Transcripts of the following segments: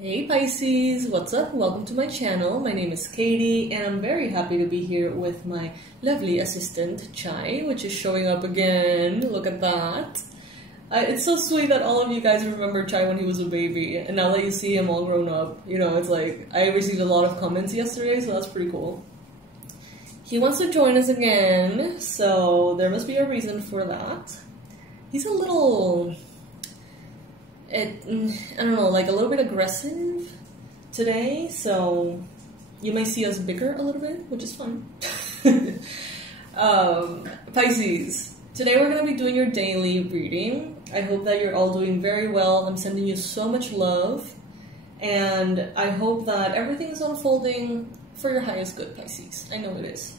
Hey Pisces, what's up? Welcome to my channel. My name is Katie and I'm very happy to be here with my lovely assistant Chai, which is showing up again. Look at that. It's so sweet that all of you guys remember Chai when he was a baby, and now that you see him all grown up, you know, it's like I received a lot of comments yesterday, so that's pretty cool. He wants to join us again, so there must be a reason for that. He's a little... I don't know, like a little bit aggressive today, so you may see us bicker a little bit, which is fun. Pisces, today we're going to be doing your daily reading. I hope that you're all doing very well. I'm sending you so much love, and I hope that everything is unfolding for your highest good, Pisces. I know it is.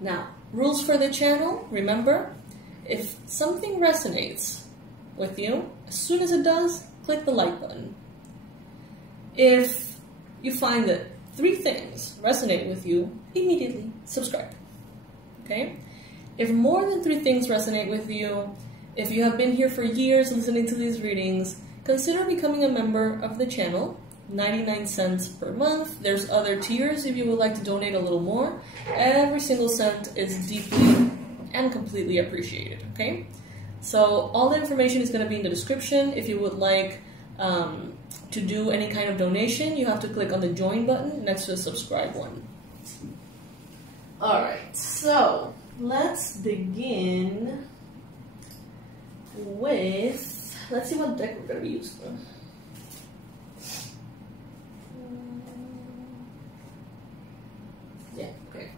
Now, rules for the channel. Remember, if something resonates with you, as soon as it does, click the like button. If you find that 3 things resonate with you, immediately subscribe. Okay? If more than 3 things resonate with you, if you have been here for years listening to these readings, consider becoming a member of the channel. 99 cents per month. There's other tiers if you would like to donate a little more. Every single cent is deeply and completely appreciated. Okay? So all the information is going to be in the description. If you would like to do any kind of donation, you have to click on the join button next to the subscribe one. Alright, so let's begin with, let's see what deck we're going to be using. Yeah, okay.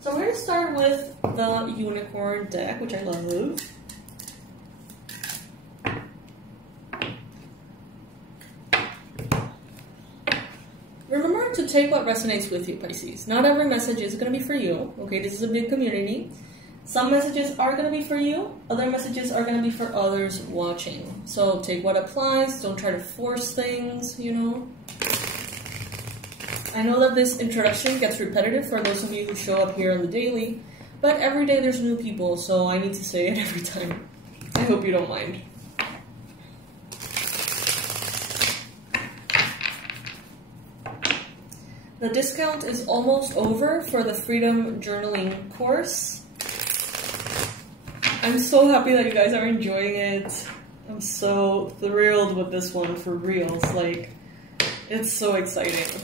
So we're going to start with the unicorn deck, which I love. Remember to take what resonates with you, Pisces. Not every message is going to be for you. Okay, this is a big community. Some messages are going to be for you. Other messages are going to be for others watching. So take what applies. Don't try to force things, you know. I know that this introduction gets repetitive for those of you who show up here on the daily, but every day there's new people, so I need to say it every time. I hope you don't mind. The discount is almost over for the Freedom Journaling course. I'm so happy that you guys are enjoying it. I'm so thrilled with this one, for reals. Like, it's so exciting.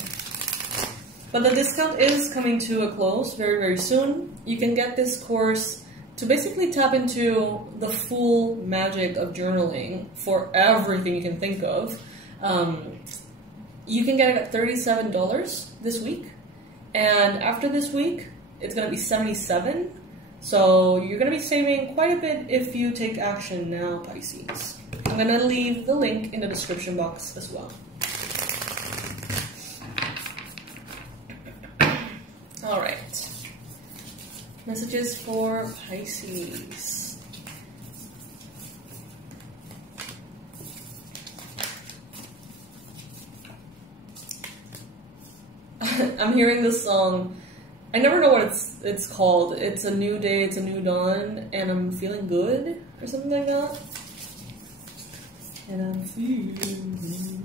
But the discount is coming to a close very, very soon. You can get this course to basically tap into the full magic of journaling for everything you can think of. You can get it at $37 this week, and after this week, it's going to be $77. So you're going to be saving quite a bit if you take action now, Pisces. I'm going to leave the link in the description box as well. All right. Messages for Pisces. I'm hearing this song. I never know what it's called. It's a new day, it's a new dawn, and I'm feeling good, or something like that. And I'm feeling good.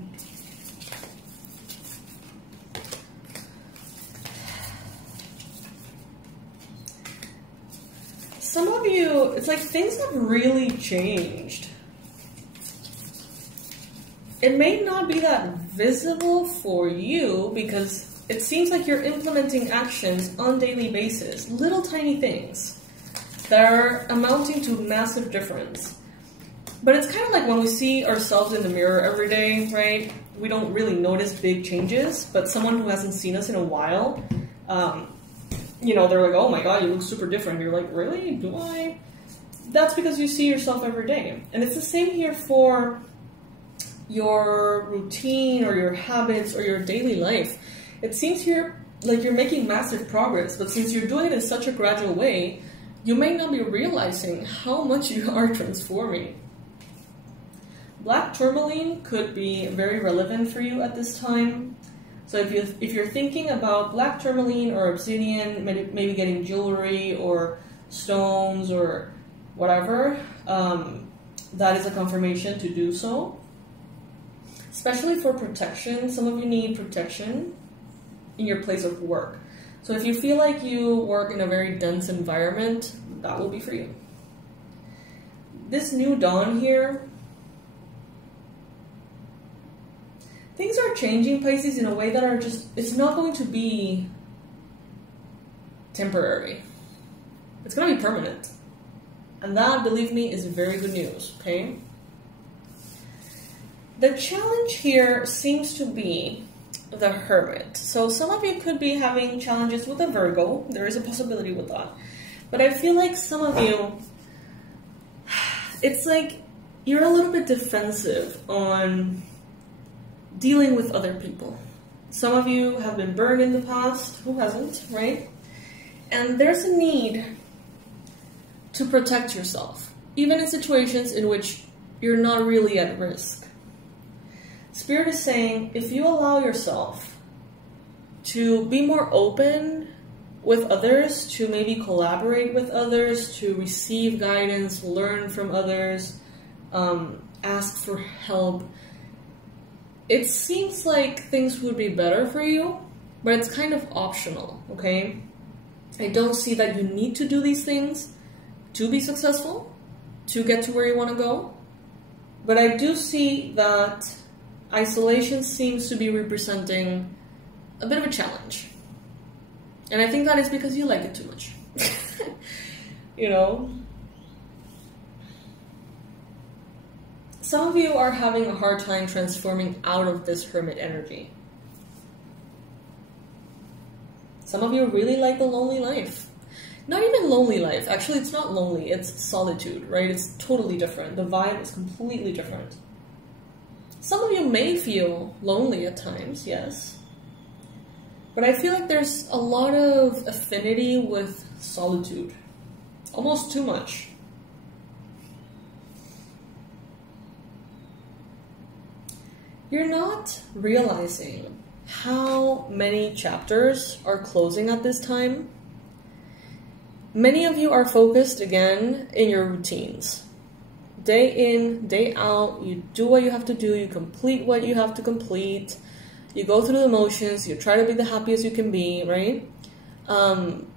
Some of you, it's like things have really changed. It may not be that visible for you because it seems like you're implementing actions on a daily basis, little tiny things that are amounting to massive difference. But it's kind of like when we see ourselves in the mirror every day, right? We don't really notice big changes, but someone who hasn't seen us in a while, you know, they're like, oh my God, you look super different. You're like, really? Do I? That's because you see yourself every day. And it's the same here for your routine or your habits or your daily life. It seems here like you're making massive progress, but since you're doing it in such a gradual way, you may not be realizing how much you are transforming. Black tourmaline could be very relevant for you at this time. So if you're thinking about black tourmaline or obsidian, maybe getting jewelry or stones or whatever, that is a confirmation to do so. especially for protection. Some of you need protection in your place of work. So if you feel like you work in a very dense environment, that will be for you. This new dawn here, things are changing, Pisces, in a way that are just, it's not going to be temporary. It's going to be permanent. And that, believe me, is very good news, okay? The challenge here seems to be the Hermit. So some of you could be having challenges with a Virgo. There is a possibility with that. But I feel like some of you, it's like you're a little bit defensive on dealing with other people. Some of you have been burned in the past. Who hasn't, right? And there's a need to protect yourself, even in situations in which you're not really at risk. Spirit is saying, if you allow yourself to be more open with others, to maybe collaborate with others, to receive guidance, learn from others, ask for help, it seems like things would be better for you, but it's kind of optional, okay? I don't see that you need to do these things to be successful, to get to where you want to go, but I do see that isolation seems to be representing a bit of a challenge. And I think that is because you like it too much. You know? Some of you are having a hard time transforming out of this Hermit energy. Some of you really like the lonely life. Not even lonely life. Actually, it's not lonely. It's solitude, right? It's totally different. The vibe is completely different. Some of you may feel lonely at times, yes. But I feel like there's a lot of affinity with solitude. Almost too much. You're not realizing how many chapters are closing at this time. Many of you are focused again in your routines. Day in, day out, you do what you have to do, you complete what you have to complete, you go through the motions, you try to be the happiest you can be, right? And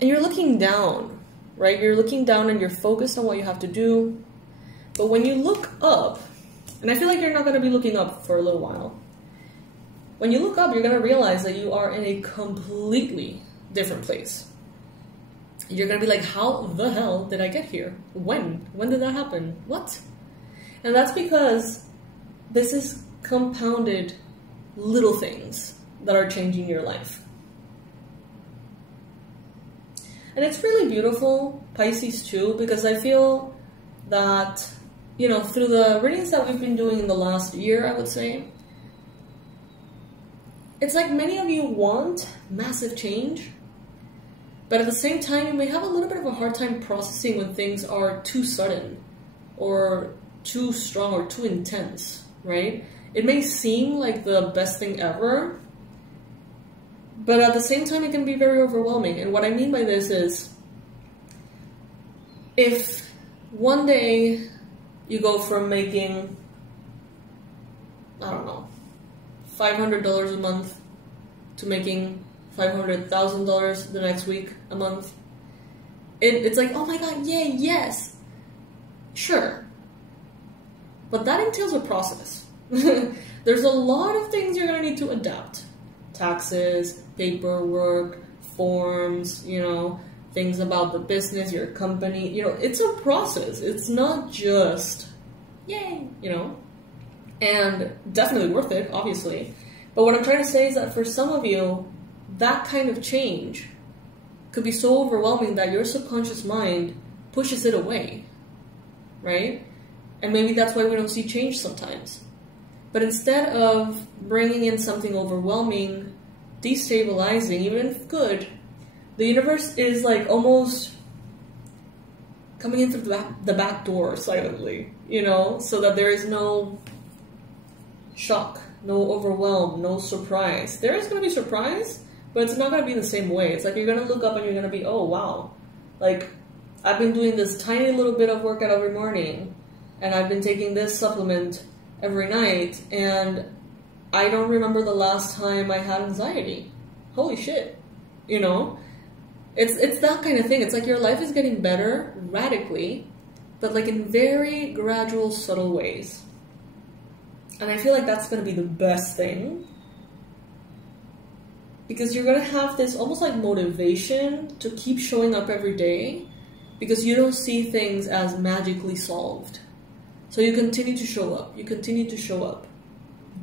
you're looking down, right? You're looking down and you're focused on what you have to do. But when you look up, and I feel like you're not going to be looking up for a little while. When you look up, you're going to realize that you are in a completely different place. You're going to be like, how the hell did I get here? When? When did that happen? What? And that's because this is compounded little things that are changing your life. And it's really beautiful, Pisces too, because I feel that, you know, through the readings that we've been doing in the last year, I would say, it's like many of you want massive change, but at the same time, you may have a little bit of a hard time processing when things are too sudden or too strong or too intense, right? It may seem like the best thing ever, but at the same time, it can be very overwhelming. And what I mean by this is, if one day you go from making, I don't know, $500 a month to making $500,000 the next week, a month, it's like, oh my god, yay, yes, sure. But that entails a process. There's a lot of things you're going to need to adapt. Taxes, paperwork, forms, you know, things about the business, your company, you know, it's a process. It's not just, yay, you know, and definitely worth it, obviously. But what I'm trying to say is that for some of you, that kind of change could be so overwhelming that your subconscious mind pushes it away, right? And maybe that's why we don't see change sometimes. But instead of bringing in something overwhelming, destabilizing, even if good, the universe is like almost coming in through the back door silently, you know, so that there is no shock, no overwhelm, no surprise. There is going to be surprise, but it's not going to be the same way. It's like you're going to look up and you're going to be, oh, wow. Like, I've been doing this tiny little bit of workout every morning, and I've been taking this supplement every night, and I don't remember the last time I had anxiety. Holy shit, you know? It's that kind of thing. It's like your life is getting better radically, but like in very gradual, subtle ways. And I feel like that's going to be the best thing, because you're going to have this almost like motivation to keep showing up every day, because you don't see things as magically solved. So you continue to show up. You continue to show up,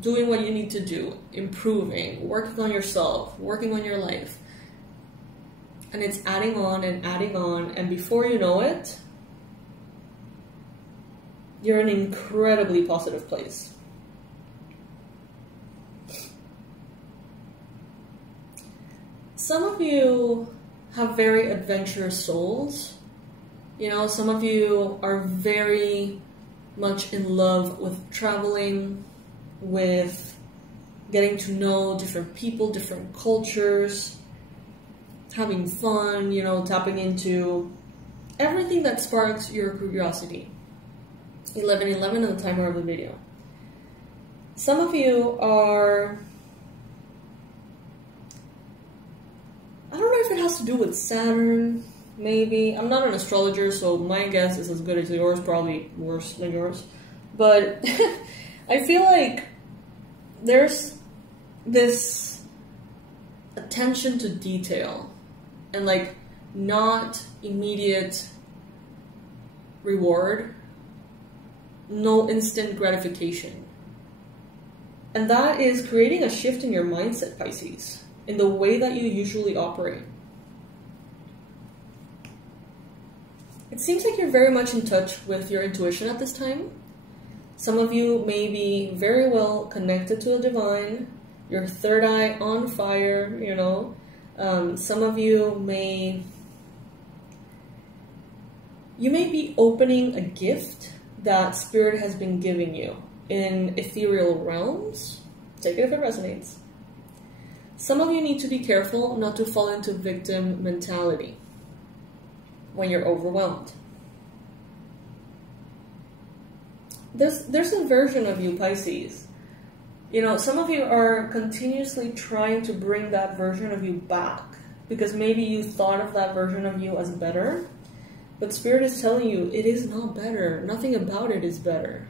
doing what you need to do, improving, working on yourself, working on your life. And it's adding on and adding on, and before you know it, you're in an incredibly positive place. Some of you have very adventurous souls. You know, some of you are very much in love with traveling, with getting to know different people, different cultures, having fun, you know, tapping into everything that sparks your curiosity. 11:11 on the timer of the video. Some of you are, I don't know if it has to do with Saturn, maybe. I'm not an astrologer, so my guess is as good as yours, probably worse than yours. But I feel like there's this attention to detail and like not immediate reward, no instant gratification. And that is creating a shift in your mindset, Pisces, in the way that you usually operate. It seems like you're very much in touch with your intuition at this time. Some of you may be very well connected to the divine, your third eye on fire, you know. Some of you may be opening a gift that Spirit has been giving you in ethereal realms. Take it if it resonates. Some of you need to be careful not to fall into victim mentality when you're overwhelmed. There's a version of you, Pisces. You know, some of you are continuously trying to bring that version of you back because maybe you thought of that version of you as better, but Spirit is telling you it is not better. Nothing about it is better.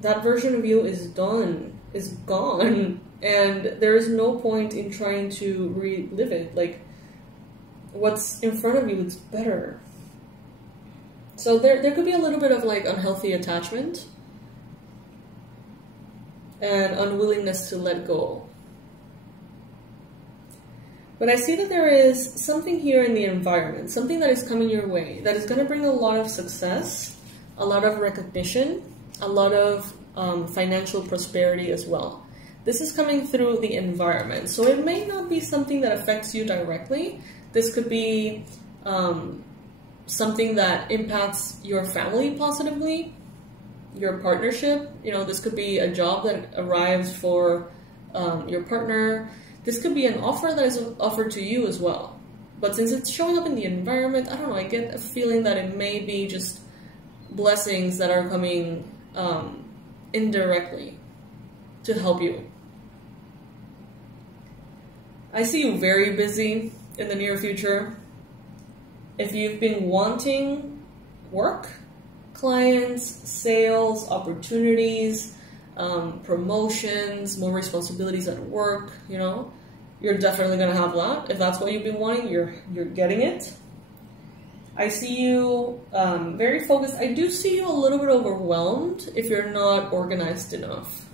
That version of you is done, is gone, and there is no point in trying to relive it. Like, what's in front of you is better. So there could be a little bit of like unhealthy attachment and unwillingness to let go. But I see that there is something here in the environment, something that is coming your way, that is going to bring a lot of success, a lot of recognition, a lot of financial prosperity as well. This is coming through the environment. So it may not be something that affects you directly. This could be something that impacts your family positively, your partnership. You know, this could be a job that arrives for your partner. This could be an offer that is offered to you as well. But since it's showing up in the environment, I don't know, I get a feeling that it may be just blessings that are coming indirectly to help you. I see you very busy in the near future. If you've been wanting work, clients, sales, opportunities, promotions, more responsibilities at work, you know, you're definitely going to have that. If that's what you've been wanting, you're getting it. I see you very focused. I do see you a little bit overwhelmed if you're not organized enough.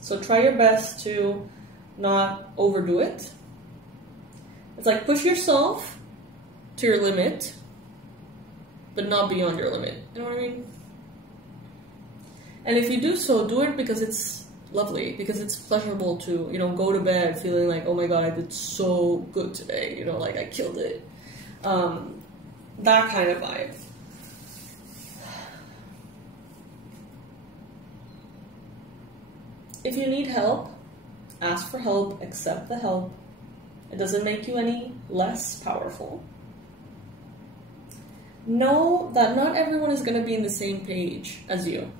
So try your best to not overdo it. It's like push yourself to your limit, but not beyond your limit. You know what I mean? And if you do so, do it because it's lovely, because it's pleasurable to, you know, go to bed feeling like, oh my God, I did so good today. You know, like I killed it. That kind of vibe. If you need help, ask for help, accept the help. It doesn't make you any less powerful. Know that not everyone is going to be in the same page as you,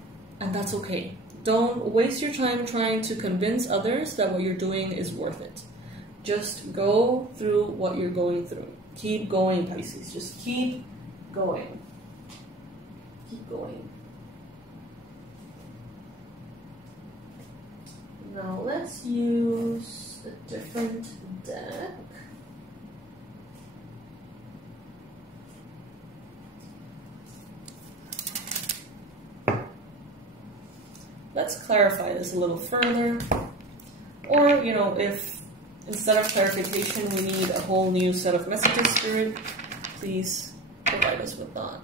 and that's okay. Don't waste your time trying to convince others that what you're doing is worth it. Just go through what you're going through. Keep going, Pisces. Just keep going. Keep going. Now let's use a different deck. Let's clarify this a little further. Or, you know, if instead of clarification we need a whole new set of messages, Spirit, please provide us with that.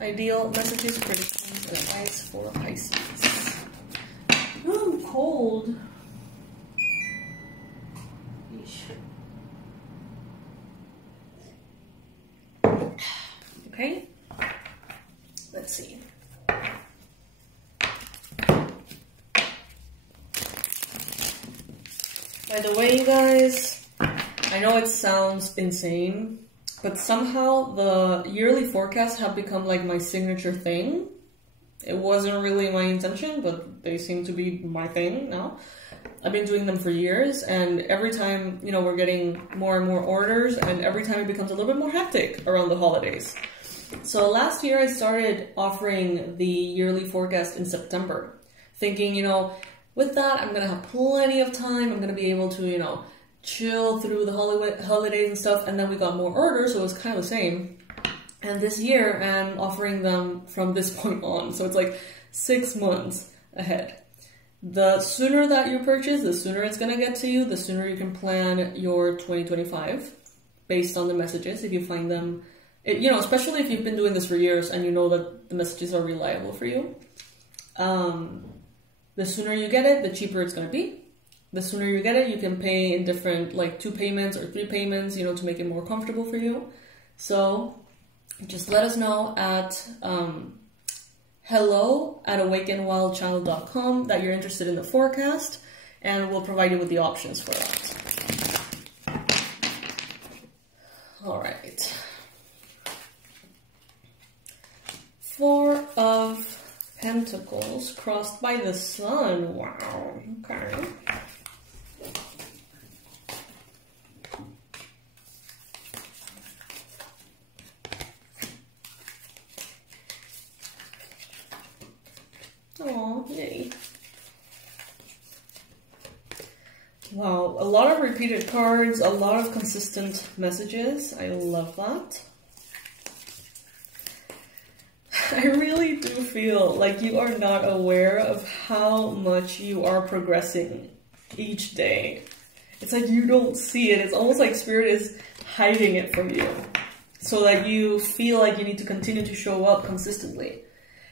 Ideal messages, predictions, and advice for Pisces. Ooh, I'm cold. Okay, let's see. By the way, you guys, I know it sounds insane, but somehow the yearly forecasts have become like my signature thing. It wasn't really my intention, but they seem to be my thing now. I've been doing them for years, and every time, you know, we're getting more and more orders, and every time it becomes a little bit more hectic around the holidays. So last year I started offering the yearly forecast in September, thinking, you know, with that I'm gonna have plenty of time, I'm gonna be able to, you know, chill through the holidays and stuff, and then we got more orders, so it was kind of the same. And this year I'm offering them from this point on, so it's like 6 months ahead. The sooner that you purchase, the sooner it's gonna get to you, the sooner you can plan your 2025 based on the messages, if you find them, you know, especially if you've been doing this for years and you know that the messages are reliable for you. The sooner you get it, the cheaper it's going to be. The sooner you get it, you can pay in different, like 2 payments or 3 payments, you know, to make it more comfortable for you. So just let us know at hello@awakenedwildchild.com that you're interested in the forecast, and we'll provide you with the options for that. All right. 4 of Pentacles crossed by the Sun. Wow. Okay. Oh, yay. Wow, a lot of repeated cards, a lot of consistent messages. I love that. I really do feel like you are not aware of how much you are progressing each day. It's like you don't see it. It's almost like Spirit is hiding it from you so that you feel like you need to continue to show up consistently.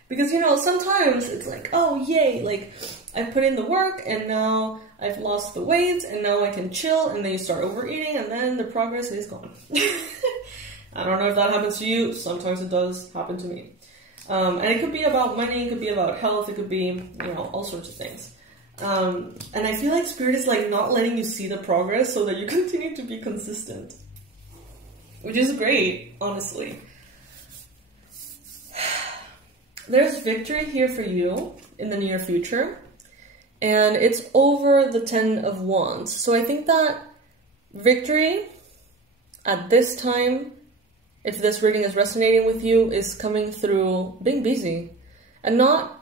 Because, you know, sometimes it's like, oh, yay, like I put in the work and now I've lost the weight and now I can chill, and then you start overeating and then the progress is gone. I don't know if that happens to you. Sometimes it does happen to me. And it could be about money, it could be about health, it could be, you know, all sorts of things. And I feel like Spirit is like not letting you see the progress so that you continue to be consistent. Which is great, honestly. There's victory here for you in the near future. And it's over the 10 of Wands. So I think that victory at this time, if this reading is resonating with you, is coming through being busy. And not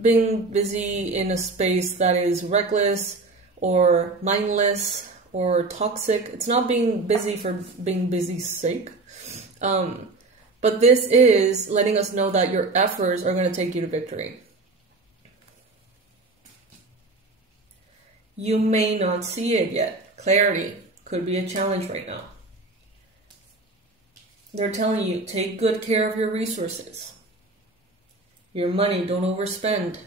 being busy in a space that is reckless or mindless or toxic. It's not being busy for being busy's sake. But this is letting us know that your efforts are going to take you to victory. You may not see it yet. Clarity could be a challenge right now. They're telling you, take good care of your resources. Your money, don't overspend.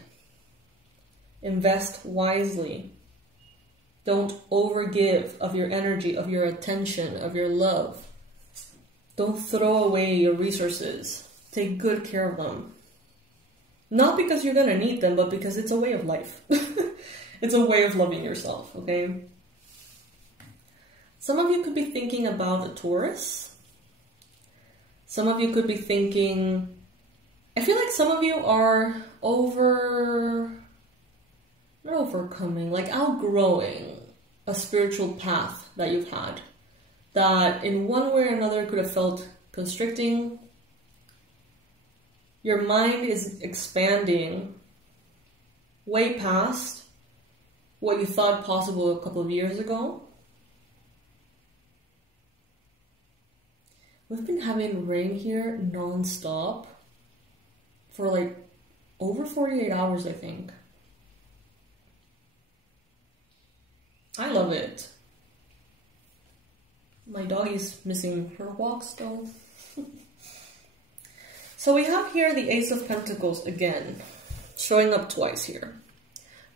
Invest wisely. Don't overgive of your energy, of your attention, of your love. Don't throw away your resources. Take good care of them. Not because you're going to need them, but because it's a way of life. It's a way of loving yourself, okay? Some of you could be thinking about a Taurus. Some of you could be thinking I feel like some of you are not overcoming, like outgrowing a spiritual path that you've had that in one way or another could have felt constricting. Your mind is expanding way past what you thought possible a couple of years ago. We've been having rain here non-stop for like over 48 hours, I think. I love it. My doggy's missing her walks though. So we have here the Ace of Pentacles again, showing up twice here.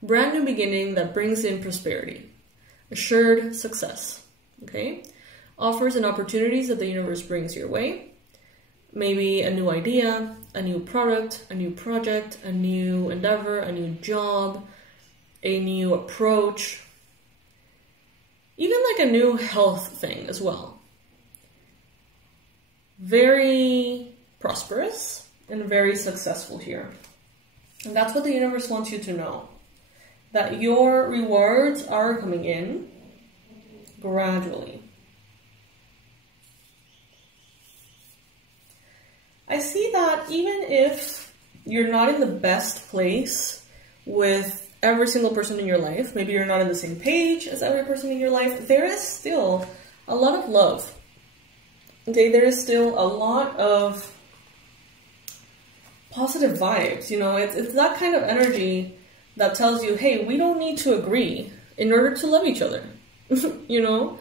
Brand new beginning that brings in prosperity. Assured success, okay? Offers and opportunities that the universe brings your way. Maybe a new idea, a new product, a new project, a new endeavor, a new job, a new approach. Even like a new health thing as well. Very prosperous and very successful here. And that's what the universe wants you to know. That your rewards are coming in gradually. I see that even if you're not in the best place with every single person in your life, maybe you're not on the same page as every person in your life, there is still a lot of love. Okay, there is still a lot of positive vibes, you know, it's that kind of energy that tells you, hey, we don't need to agree in order to love each other. You know,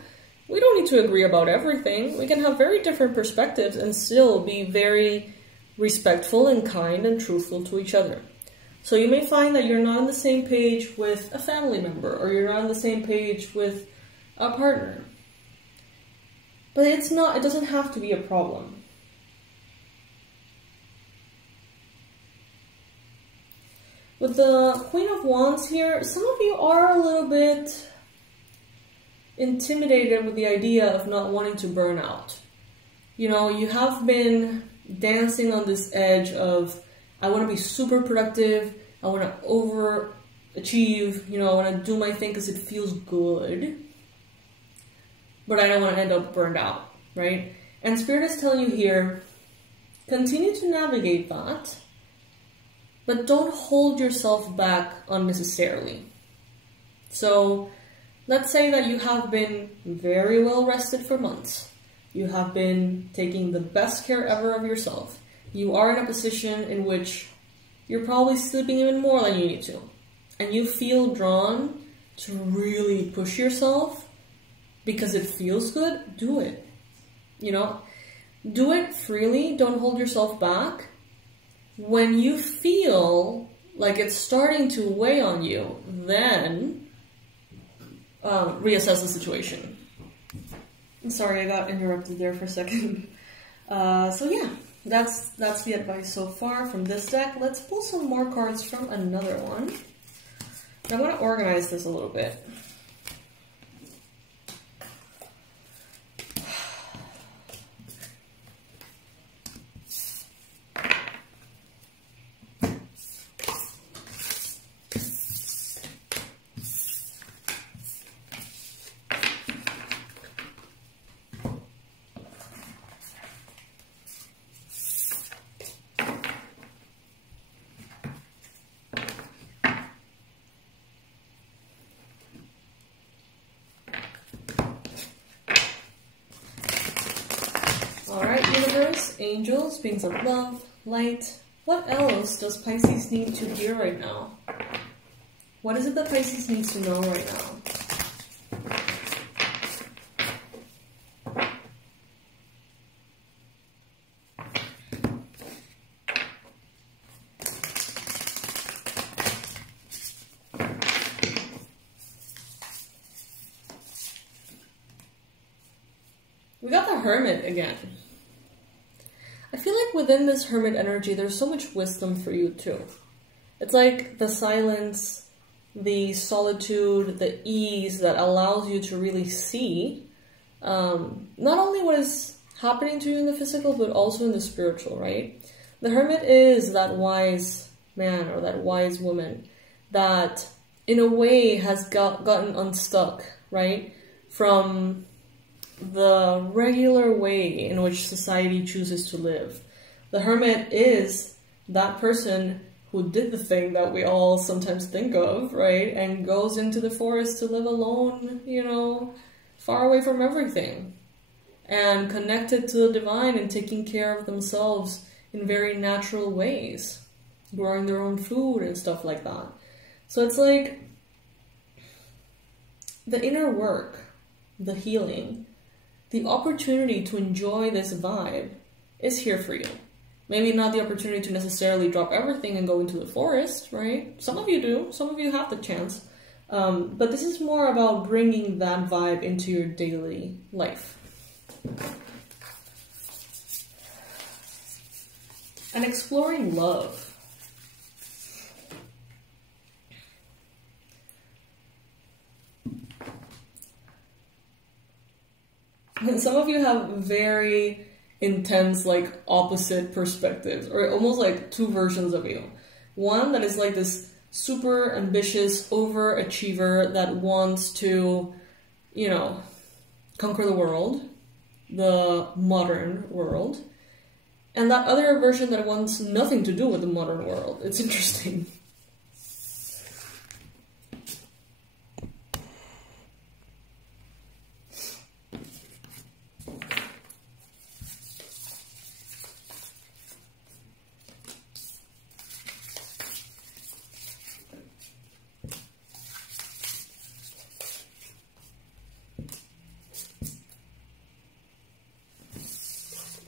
we don't need to agree about everything. We can have very different perspectives and still be very respectful and kind and truthful to each other. So you may find that you're not on the same page with a family member, or you're not on the same page with a partner. But it doesn't have to be a problem. With the Queen of Wands here, some of you are a little bit intimidated with the idea of not wanting to burn out. You know, you have been dancing on this edge of, I want to be super productive, I want to overachieve, you know, I want to do my thing because it feels good, but I don't want to end up burned out, right? And Spirit is telling you here, continue to navigate that, but don't hold yourself back unnecessarily. So let's say that you have been very well rested for months. You have been taking the best care ever of yourself. You are in a position in which you're probably sleeping even more than you need to. And you feel drawn to really push yourself because it feels good. Do it. You know, do it freely. Don't hold yourself back. When you feel like it's starting to weigh on you, then reassess the situation. I'm sorry, I got interrupted there for a second. So yeah, that's the advice so far from this deck. Let's pull some more cards from another one. I want to organize this a little bit. Alright, universe, angels, beings of love, light. What else does Pisces need to hear right now? What is it that Pisces needs to know right now? We got the Hermit again. I feel like within this Hermit energy, there's so much wisdom for you too. It's like the silence, the solitude, the ease that allows you to really see not only what is happening to you in the physical, but also in the spiritual, right? The Hermit is that wise man or that wise woman that in a way has gotten unstuck, right, from the regular way in which society chooses to live. The Hermit is that person who did the thing that we all sometimes think of, right, and goes into the forest to live alone, you know, far away from everything, and connected to the divine and taking care of themselves in very natural ways, growing their own food and stuff like that. So it's like the inner work, the healing, the opportunity to enjoy this vibe is here for you. Maybe not the opportunity to necessarily drop everything and go into the forest, right? Some of you do. Some of you have the chance. But this is more about bringing that vibe into your daily life. And exploring love. And some of you have very intense, like, opposite perspectives, or almost like two versions of you. One that is like this super ambitious overachiever that wants to, you know, conquer the world, the modern world. And that other version that wants nothing to do with the modern world. It's interesting.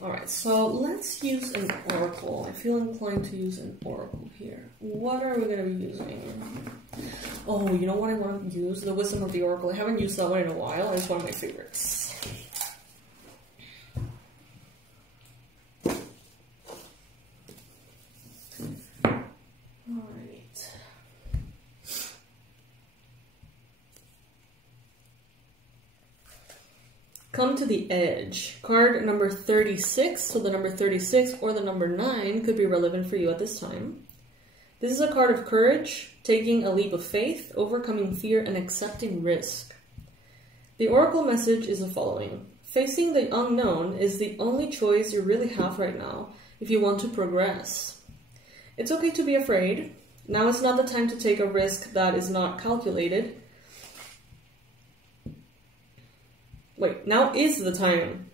Alright, so let's use an oracle. I feel inclined to use an oracle here. What are we going to be using? Oh, you know what I want to use? The Wisdom of the Oracle. I haven't used that one in a while. It's one of my favorites. Alright. Come to the Edge. Card number 36, so the number 36 or the number 9 could be relevant for you at this time. This is a card of courage, taking a leap of faith, overcoming fear, and accepting risk. The oracle message is the following. Facing the unknown is the only choice you really have right now if you want to progress. It's okay to be afraid. Now is not the time to take a risk that is not calculated. Wait, now is the time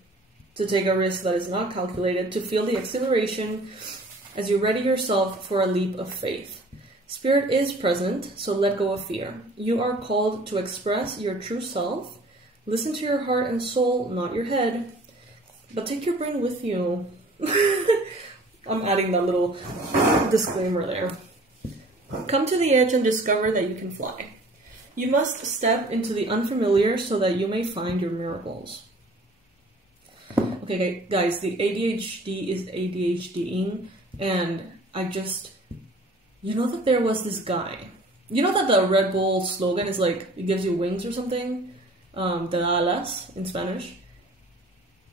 to take a risk that is not calculated, to feel the exhilaration as you ready yourself for a leap of faith. Spirit is present, so let go of fear. You are called to express your true self. Listen to your heart and soul, not your head. But take your brain with you. I'm adding that little disclaimer there. Come to the edge and discover that you can fly. You must step into the unfamiliar so that you may find your miracles. Okay, guys, the ADHD is ADHDing, and I just... You know that there was this guy. You know that the Red Bull slogan is like, it gives you wings or something? Te da alas in Spanish.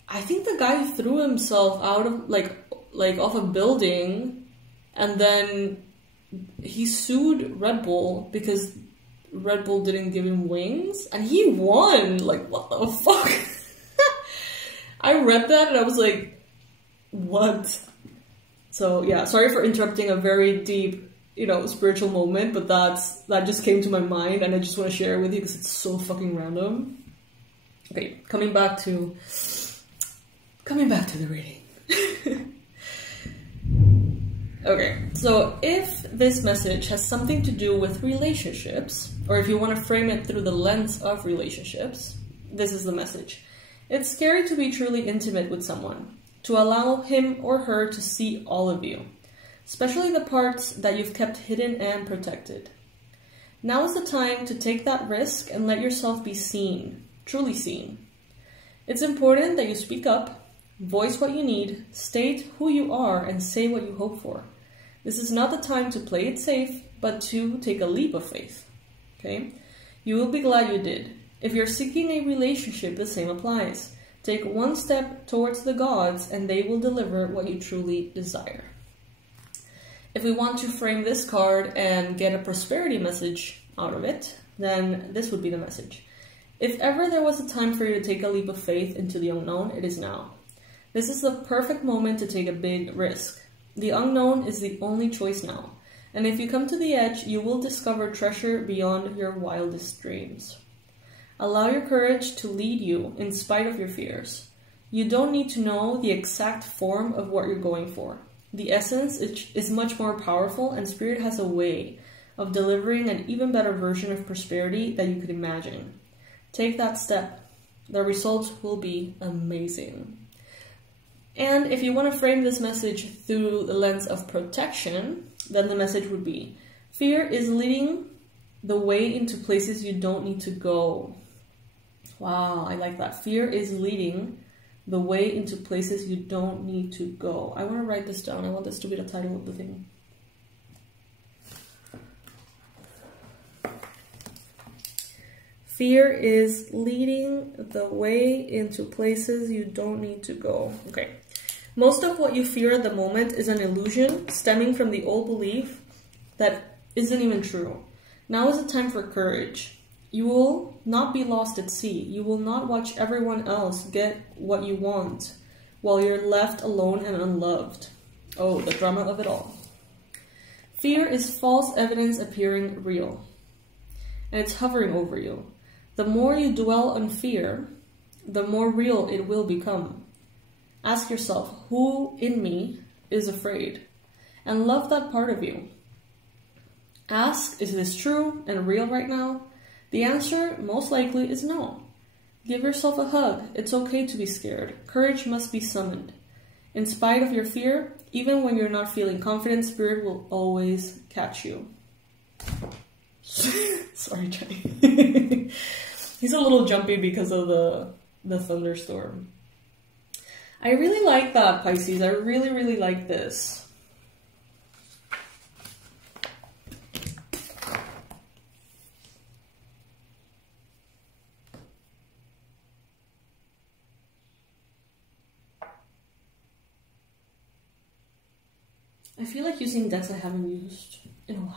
I think the guy threw himself out of, like off a building, and then he sued Red Bull because Red Bull didn't give him wings, and he won. Like, what the fuck? I read that and I was like, what? So yeah, sorry for interrupting a very deep, you know, spiritual moment, but that just came to my mind and I just want to share it with you because it's so fucking random. Okay, coming back to the reading. Okay, so if this message has something to do with relationships, or if you want to frame it through the lens of relationships, this is the message. It's scary to be truly intimate with someone, to allow him or her to see all of you, especially the parts that you've kept hidden and protected. Now is the time to take that risk and let yourself be seen, truly seen. It's important that you speak up, voice what you need, state who you are, and say what you hope for. This is not the time to play it safe, but to take a leap of faith. Okay? You will be glad you did. If you're seeking a relationship, the same applies. Take one step towards the gods, and they will deliver what you truly desire. If we want to frame this card and get a prosperity message out of it, then this would be the message. If ever there was a time for you to take a leap of faith into the unknown, it is now. This is the perfect moment to take a big risk. The unknown is the only choice now. And if you come to the edge, you will discover treasure beyond your wildest dreams. Allow your courage to lead you in spite of your fears. You don't need to know the exact form of what you're going for. The essence is much more powerful, and Spirit has a way of delivering an even better version of prosperity that you could imagine. Take that step. The results will be amazing. And if you want to frame this message through the lens of protection, then the message would be, fear is leading the way into places you don't need to go. Wow, I like that. Fear is leading the way into places you don't need to go. I want to write this down. I want this to be the title of the thing. Fear is leading the way into places you don't need to go. Okay. Most of what you fear at the moment is an illusion stemming from the old belief that isn't even true. Now is the time for courage. You will not be lost at sea. You will not watch everyone else get what you want while you're left alone and unloved. Oh, the drama of it all. Fear is false evidence appearing real, and it's hovering over you. The more you dwell on fear, the more real it will become. Ask yourself, who in me is afraid? And love that part of you. Ask, is this true and real right now? The answer, most likely, is no. Give yourself a hug. It's okay to be scared. Courage must be summoned. In spite of your fear, even when you're not feeling confident, Spirit will always catch you. Sorry, Jenny. He's a little jumpy because of the thunderstorm. I really like that, Pisces. I really, really like this. I feel like using decks I haven't used in a while.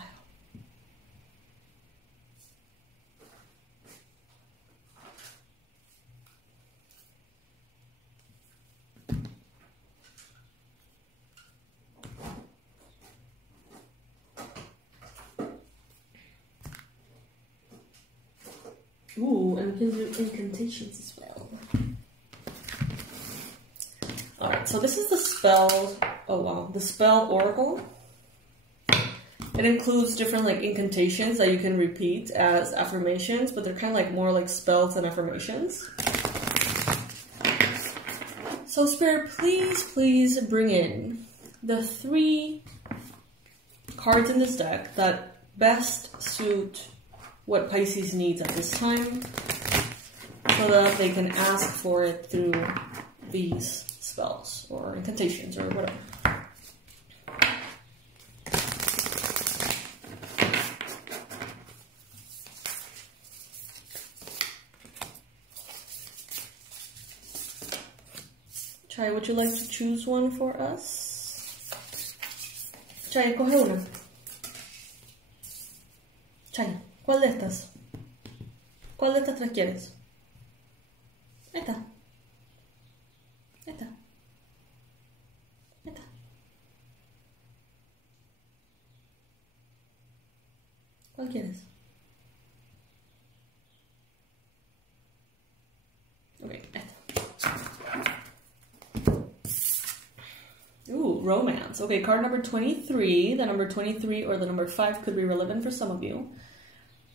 Ooh, and we can do incantations as well. Alright, so this is the spell, oh wow, the spell oracle. It includes different like incantations that you can repeat as affirmations, but they're kind of like more like spells and affirmations. So Spirit, please bring in the 3 cards in this deck that best suit what Pisces needs at this time, so that they can ask for it through these spells or incantations or whatever. Chai, would you like to choose one for us? Chai, coge una. Chai, ¿cuál de estas? ¿Cuál de estas 3 quieres? Ahí está. Ahí está. Ahí está. ¿Cuál quieres? Ok, ahí está. Ooh, romance. Okay, card number 23. The number 23 or the number 5 could be relevant for some of you.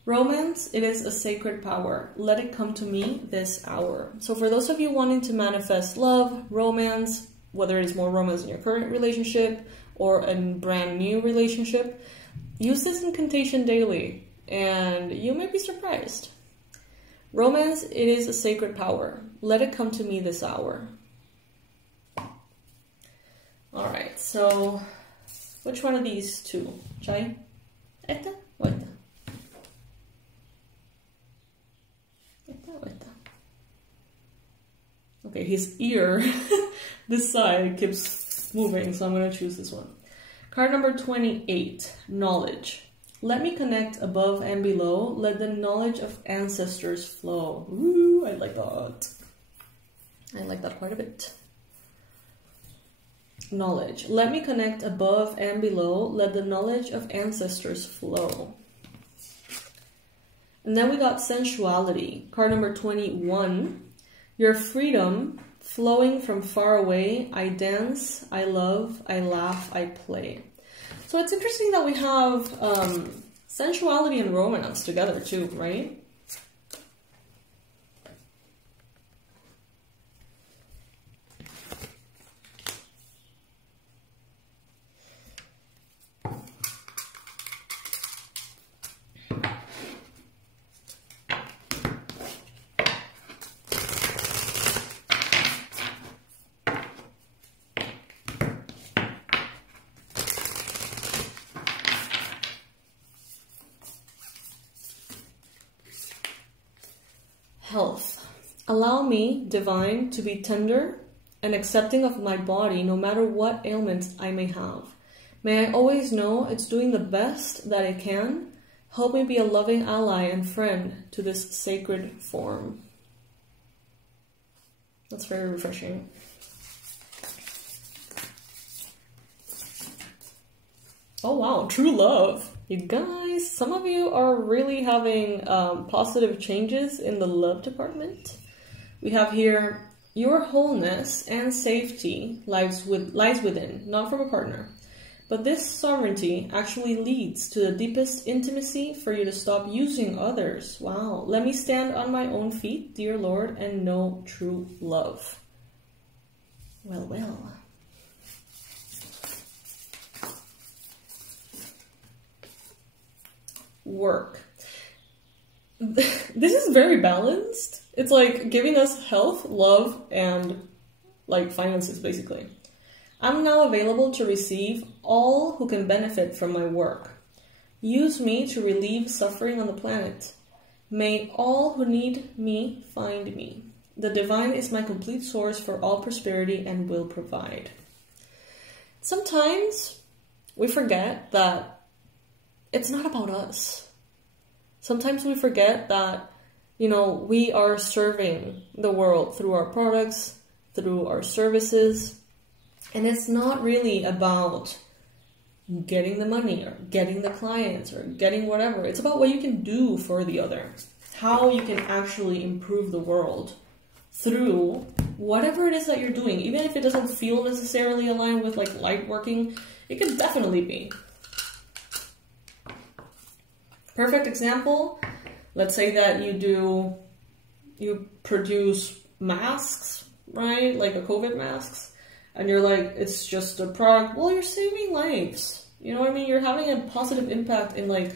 Romance, it is a sacred power. Let it come to me this hour. So for those of you wanting to manifest love, romance, whether it is more romance in your current relationship or a brand new relationship, use this incantation daily and you may be surprised. Romance, it is a sacred power. Let it come to me this hour. Alright, so which one of these 2? Chai? Esta o esta? Esta o esta? Okay, his ear, this side keeps moving, so I'm going to choose this one. Card number 28, knowledge. Let me connect above and below. Let the knowledge of ancestors flow. Ooh, I like that. I like that quite a bit. Knowledge. Let me connect above and below. Let the knowledge of ancestors flow. And then we got sensuality. Card number 21. Your freedom flowing from far away. I dance, I love, I laugh, I play. So it's interesting that we have sensuality and romance together too, right? Health. Allow me, divine, to be tender and accepting of my body no matter what ailments I may have. May I always know it's doing the best that it can. Help me be a loving ally and friend to this sacred form. That's very refreshing. Oh wow, true love. You guys, some of you are really having positive changes in the love department. We have here, your wholeness and safety lies within, not from a partner. But this sovereignty actually leads to the deepest intimacy for you to stop using others. Wow. Let me stand on my own feet, dear Lord, and know true love. Well, well. Work. This is very balanced. It's like giving us health, love, and like finances, basically. I'm now available to receive all who can benefit from my work. Use me to relieve suffering on the planet. May all who need me find me. The divine is my complete source for all prosperity and will provide. Sometimes we forget that it's not about us. Sometimes we forget that, you know, we are serving the world through our products, through our services. And it's not really about getting the money or getting the clients or getting whatever. It's about what you can do for the other. How you can actually improve the world through whatever it is that you're doing. Even if it doesn't feel necessarily aligned with like light working, it could definitely be. Perfect example, let's say that you produce masks, right? Like a COVID masks, and you're like, it's just a product. Well, you're saving lives. You know what I mean? You're having a positive impact in like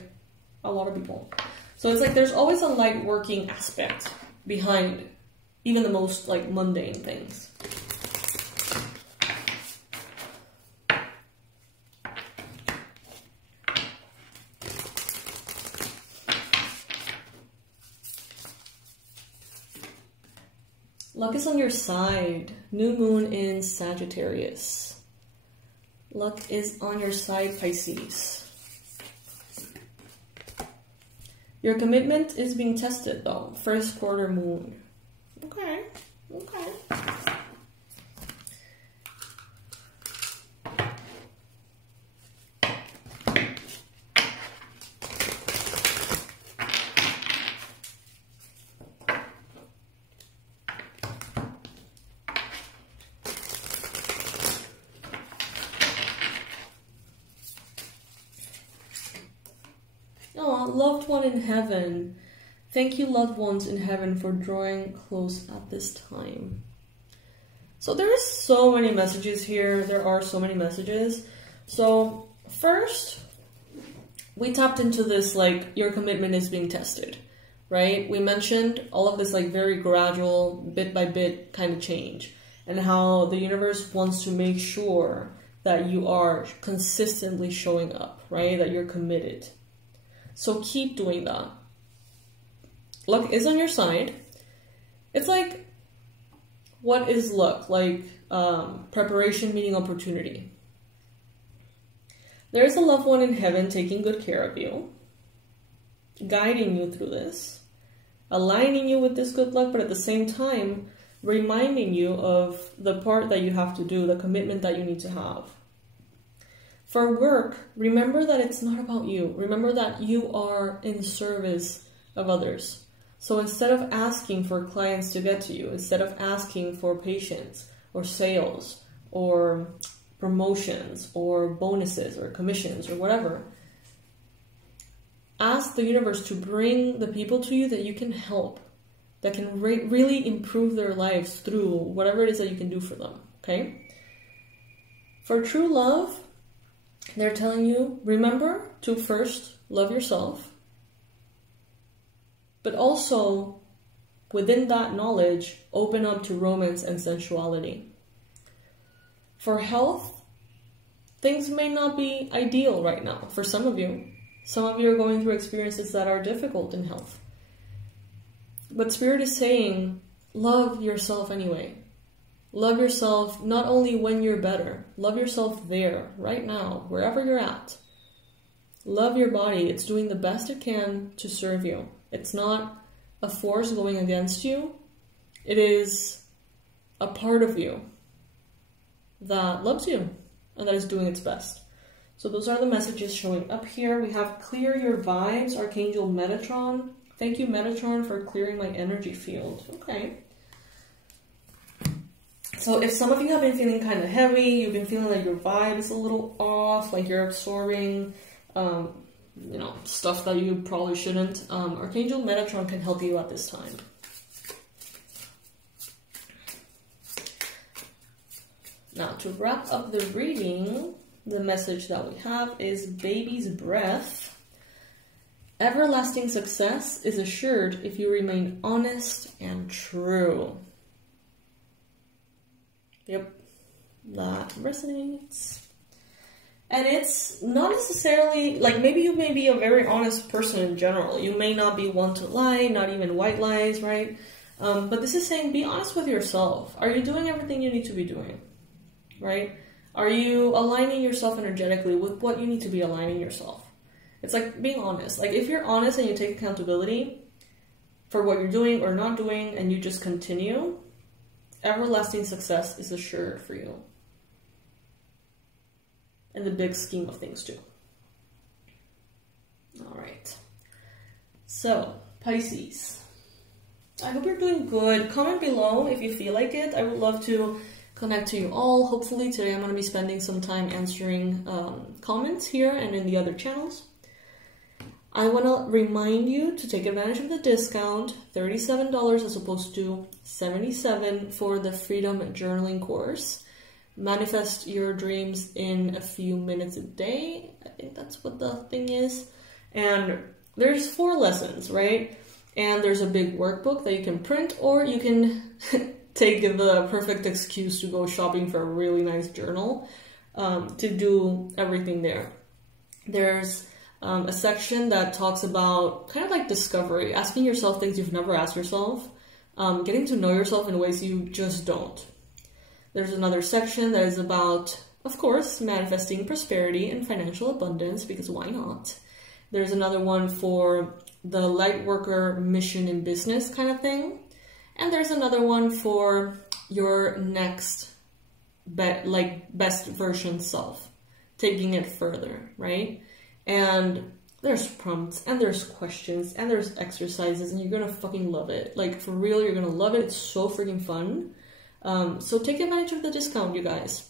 a lot of people. So it's like, there's always a light working aspect behind even the most like mundane things. Luck is on your side. New moon in Sagittarius. Luck is on your side, Pisces. Your commitment is being tested though. First quarter moon. Okay, okay. Oh, loved one in heaven. Thank you, loved ones in heaven, for drawing close at this time. So there's so many messages here. There are so many messages. So first, we tapped into this, like, your commitment is being tested, right? We mentioned all of this, like, very gradual, bit by bit kind of change, and how the universe wants to make sure that you are consistently showing up, right? That you're committed. So keep doing that. Luck is on your side. It's like, what is luck? Like, preparation meeting opportunity. There is a loved one in heaven taking good care of you, guiding you through this, aligning you with this good luck, but at the same time, reminding you of the part that you have to do, the commitment that you need to have. For work, remember that it's not about you. Remember that you are in service of others. So instead of asking for clients to get to you, instead of asking for patients or sales or promotions or bonuses or commissions or whatever, ask the universe to bring the people to you that you can help, that can really improve their lives through whatever it is that you can do for them, okay? For true love, they're telling you, remember to first love yourself, but also within that knowledge, open up to romance and sensuality. For health, things may not be ideal right now for some of you. Some of you are going through experiences that are difficult in health. But Spirit is saying, love yourself anyway. Love yourself not only when you're better, love yourself there, right now, wherever you're at. Love your body. It's doing the best it can to serve you. It's not a force going against you. It is a part of you that loves you and that is doing its best. So those are the messages showing up here. We have clear your vibes, Archangel Metatron. Thank you, Metatron, for clearing my energy field. Okay. So if some of you have been feeling kind of heavy, you've been feeling like your vibe is a little off, like you're absorbing, you know, stuff that you probably shouldn't, Archangel Metatron can help you at this time. Now, to wrap up the reading, the message that we have is baby's breath. Everlasting success is assured if you remain honest and true. Yep, that resonates. And it's not necessarily, like, maybe you may be a very honest person in general. You may not be one to lie, not even white lies, right? But this is saying be honest with yourself. Are you doing everything you need to be doing, right? Are you aligning yourself energetically with what you need to be aligning yourself? It's like being honest. Like, if you're honest and you take accountability for what you're doing or not doing and you just continue, everlasting success is assured for you. In the big scheme of things too. All right. So, Pisces. I hope you're doing good. Comment below if you feel like it. I would love to connect to you all. Hopefully today I'm going to be spending some time answering comments here and in the other channels. I want to remind you to take advantage of the discount, $37 as opposed to $77 for the Freedom Journaling course. Manifest your dreams in a few minutes a day. I think that's what the thing is. And there's 4 lessons, right? And there's a big workbook that you can print, or you can take the perfect excuse to go shopping for a really nice journal to do everything there. There's a section that talks about kind of like discovery, asking yourself things you've never asked yourself, getting to know yourself in ways you just don't. There's another section that is about, of course, manifesting prosperity and financial abundance, because why not? There's another one for the light worker mission in business kind of thing. And there's another one for your next best version self, taking it further, right? And there's prompts and there's questions and there's exercises, and you're gonna fucking love it. Like, for real, you're gonna love it. It's so freaking fun. So take advantage of the discount, you guys.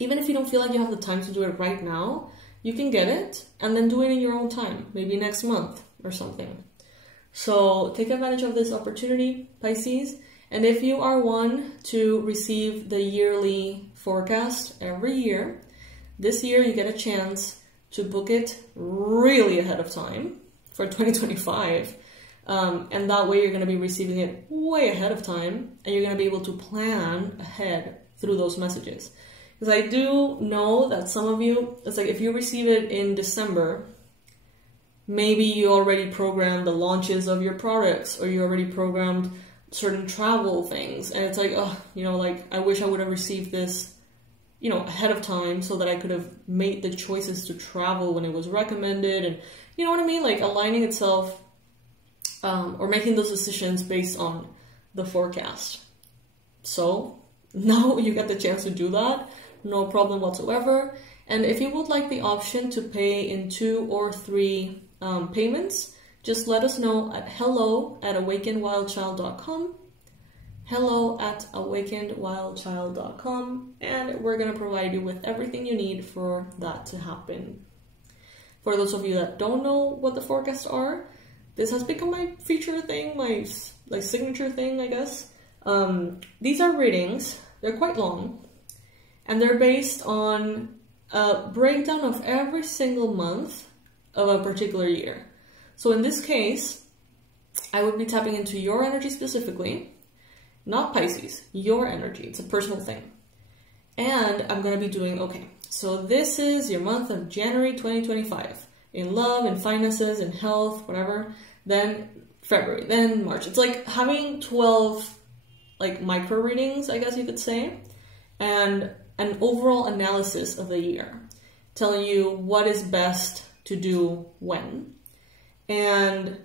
Even if you don't feel like you have the time to do it right now, you can get it and then do it in your own time, maybe next month or something. So take advantage of this opportunity, Pisces. And if you are one to receive the yearly forecast every year, this year you get a chance to book it really ahead of time for 2025. And that way you're going to be receiving it way ahead of time, and you're going to be able to plan ahead through those messages. Because I do know that some of you, it's like if you receive it in December, maybe you already programmed the launches of your products, or you already programmed certain travel things. And it's like, oh, you know, like, I wish I would have received this you know, ahead of time so that I could have made the choices to travel when it was recommended, and you know what I mean? Like aligning itself or making those decisions based on the forecast. So now you get the chance to do that, no problem whatsoever. And if you would like the option to pay in 2 or 3 payments, just let us know at hello@awakenedwildchild.com. hello@awakenedwildchild.com, and we're going to provide you with everything you need for that to happen. For those of you that don't know what the forecasts are, this has become my feature thing, my like signature thing, I guess. These are readings. They're quite long, and they're based on a breakdown of every single month of a particular year. So in this case, I would be tapping into your energy specifically, not Pisces, your energy. It's a personal thing. And I'm going to be doing, okay, so this is your month of January 2025. In love, in finances, in health, whatever. Then February, then March. It's like having 12 like micro readings, I guess you could say. And an overall analysis of the year, telling you what is best to do when. And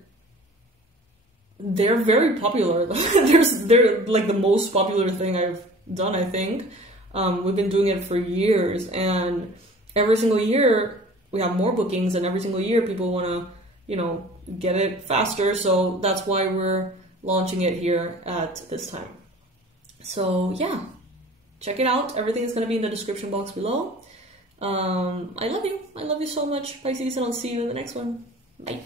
they're very popular. They're like the most popular thing I've done, I think. We've been doing it for years, and every single year we have more bookings, and every single year people want to, you know, get it faster. So that's why we're launching it here at this time. So yeah, check it out. Everything is going to be in the description box below. I love you. I love you so much, Pisces, and I'll see you in the next one. Bye.